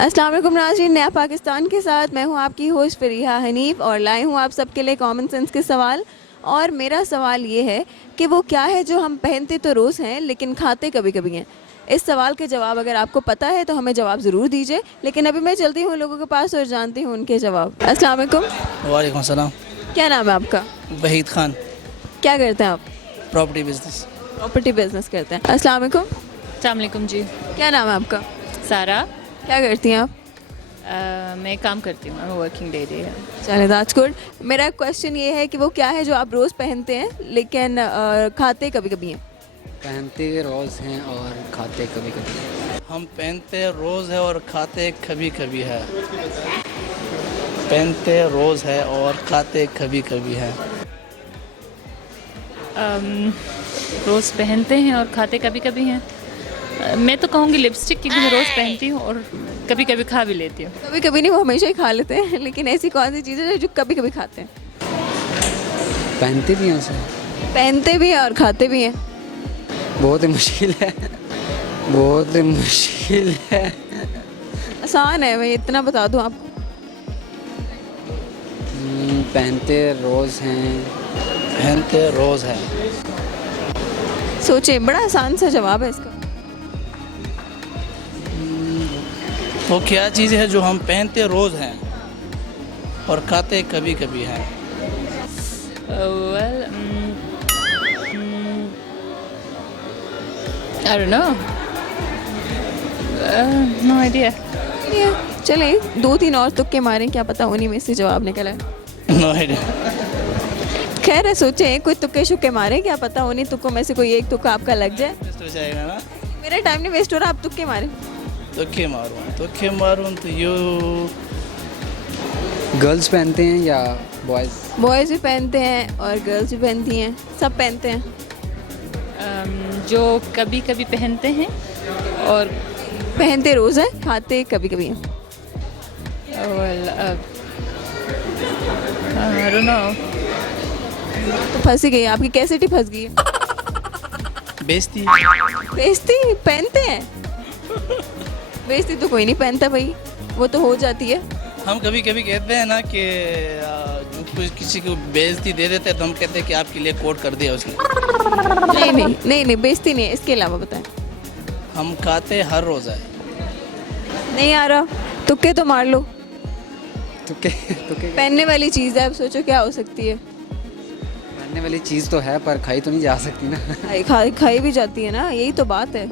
अस्सलाम वालेकुम नाज़रीन, नया पाकिस्तान के साथ मैं हूं आपकी होस्ट फरीहा हनीफ और लाई हूं आप सबके लिए कॉमन सेंस के सवाल। और मेरा सवाल ये है कि वो क्या है जो हम पहनते तो रोज़ हैं लेकिन खाते कभी कभी हैं। इस सवाल के जवाब अगर आपको पता है तो हमें जवाब ज़रूर दीजिए, लेकिन अभी मैं चलती हूँ लोगों के पास और जानती हूँ उनके जवाब। अस्सलाम वालेकुम। वालेकुम सलाम। क्या नाम है आपका? वहीद खान। क्या करते हैं आप? Property business. प्रॉपर्टी बिजनेस करते हैं। अस्सलाम वालेकुम। अस्सलाम वालेकुम जी। क्या नाम है आपका? सारा। क्या करती हैं आप? मैं काम करती हूँ, मैं वर्किंग लेडी है। चले, दैट्स गुड। मेरा क्वेश्चन ये है कि वो क्या है जो आप रोज़ पहनते हैं लेकिन खाते कभी कभी हैं। पहनते रोज़ हैं और खाते कभी कभी। हम पहनते रोज़ है और खाते कभी कभी है। पहनते रोज़ है और खाते कभी कभी है। रोज़ पहनते हैं और खाते कभी कभी हैं। मैं तो कहूँगी लिपस्टिक, क्योंकि मैं रोज़ पहनती हूँ और कभी कभी खा भी लेती हूँ। कभी कभी नहीं, वो हमेशा ही खा लेते हैं, लेकिन ऐसी कौन सी चीज़ है जो कभी कभी खाते हैं? पहनते भी हैं उसे। पहनते भी हैं और खाते भी हैं। बहुत ही मुश्किल है, बहुत ही मुश्किल है। आसान है, मैं इतना बता दूँ आपको। पहनते रोज़ हैं। पहनते रोज़ है। सोचिए, बड़ा आसान सा जवाब है इसका। वो क्या चीज़ है जो हम पहनते रोज़ हैं और खाते कभी कभी हैं? Well, I don't know, no idea. चले, 2-3 और तुक्के मारें, क्या पता उन्हीं में से जवाब निकला है। No idea. खैर है, सोचे कोई तुक्के शुक्के मारें, क्या पता उन्हीं तुक्कों में से कोई एक तुक्का आपका लग जाए। हो जाएगा ना। मेरा टाइम नहीं वेस्ट हो रहा, आप तुक्के मारें। तुक्के मारूँ तो यू। गर्ल्स पहनते हैं या बॉयज़? बॉयज़ भी पहनते हैं और गर्ल्स भी पहनती हैं, सब पहनते हैं। जो कभी कभी पहनते हैं और पहनते रोज़ है, खाते कभी कभी हैं। Well, I don't no. तो फंस ही गई, आपकी कैसेट ही फंस गई है। बेइज्जती। बेइज्जती पहनते हैं? बेइज्जती तो कोई नहीं पहनता भाई, वो तो हो जाती है। हम कभी कभी कहते हैं ना कि जो कुछ किसी को बेइज्जती दे देते हैं तो हम कहते हैं कि आपके लिए कोट कर दिया उसने। नहीं नहीं नहीं नहीं, बेइज्जती नहीं है। इसके अलावा बताएं। हम खाते हर रोज़ है। नहीं आ रहा, तुक्के तो मार लो। तुक्के तुक्के। पहनने वाली चीज़ है, अब सोचो क्या हो सकती है। पहनने वाली चीज़ तो है पर खाई तो नहीं जा सकती ना। खाई भी जाती है ना, यही तो बात है।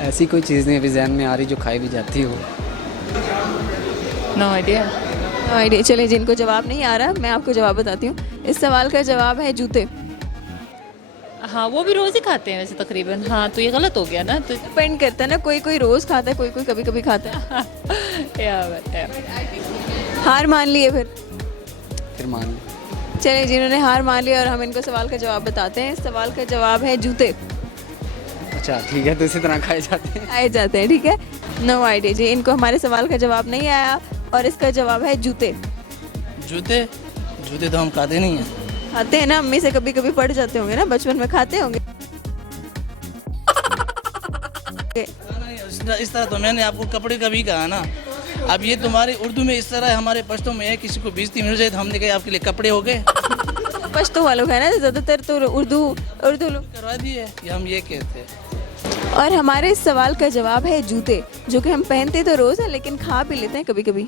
ऐसी कोई चीज़ नहीं अभी जहन में आ रही जो खाई भी जाती हो। No idea. आइडिया। चलिए, जिनको जवाब नहीं आ रहा मैं आपको जवाब बताती हूँ। इस सवाल का जवाब है जूते। हाँ, वो भी रोज़ ही खाते हैं वैसे तकरीबन। हाँ, तो ये गलत हो गया ना। तो डिपेंड करता है ना, कोई कोई रोज़ खाता है, कोई कोई कभी कभी खाता है। हार मान लिए फिर मान लो। चलिए, जिन्होंने हार मान लिया और हम इनको सवाल का जवाब बताते हैं। इस सवाल का जवाब है जूते। अच्छा ठीक है, तो इसी तरह खाए जाते हैं। खाए जाते हैं, ठीक है। नो आइडिया जी, इनको हमारे सवाल का जवाब नहीं आया और इसका जवाब है जूते। जूते तो हम खाते नहीं हैं। खाते हैं ना, अम्मी से कभी कभी पड़ जाते होंगे ना, बचपन में खाते होंगे। इस तरह तो मैंने आपको कपड़े का भी कहा ना। अब ये तुम्हारी उर्दू में इस तरह, हमारे पश्तो में है, किसी को बेइज्जती मिल जाए तो हमने कहा आपके लिए कपड़े हो गए। पश्तो वालों का है ना ज़्यादातर, तो उर्दू लोग करवा दिए, ये हम ये कहते हैं। और हमारे इस सवाल का जवाब है जूते, जो कि हम पहनते तो रोज़ है लेकिन खा भी लेते हैं कभी कभी।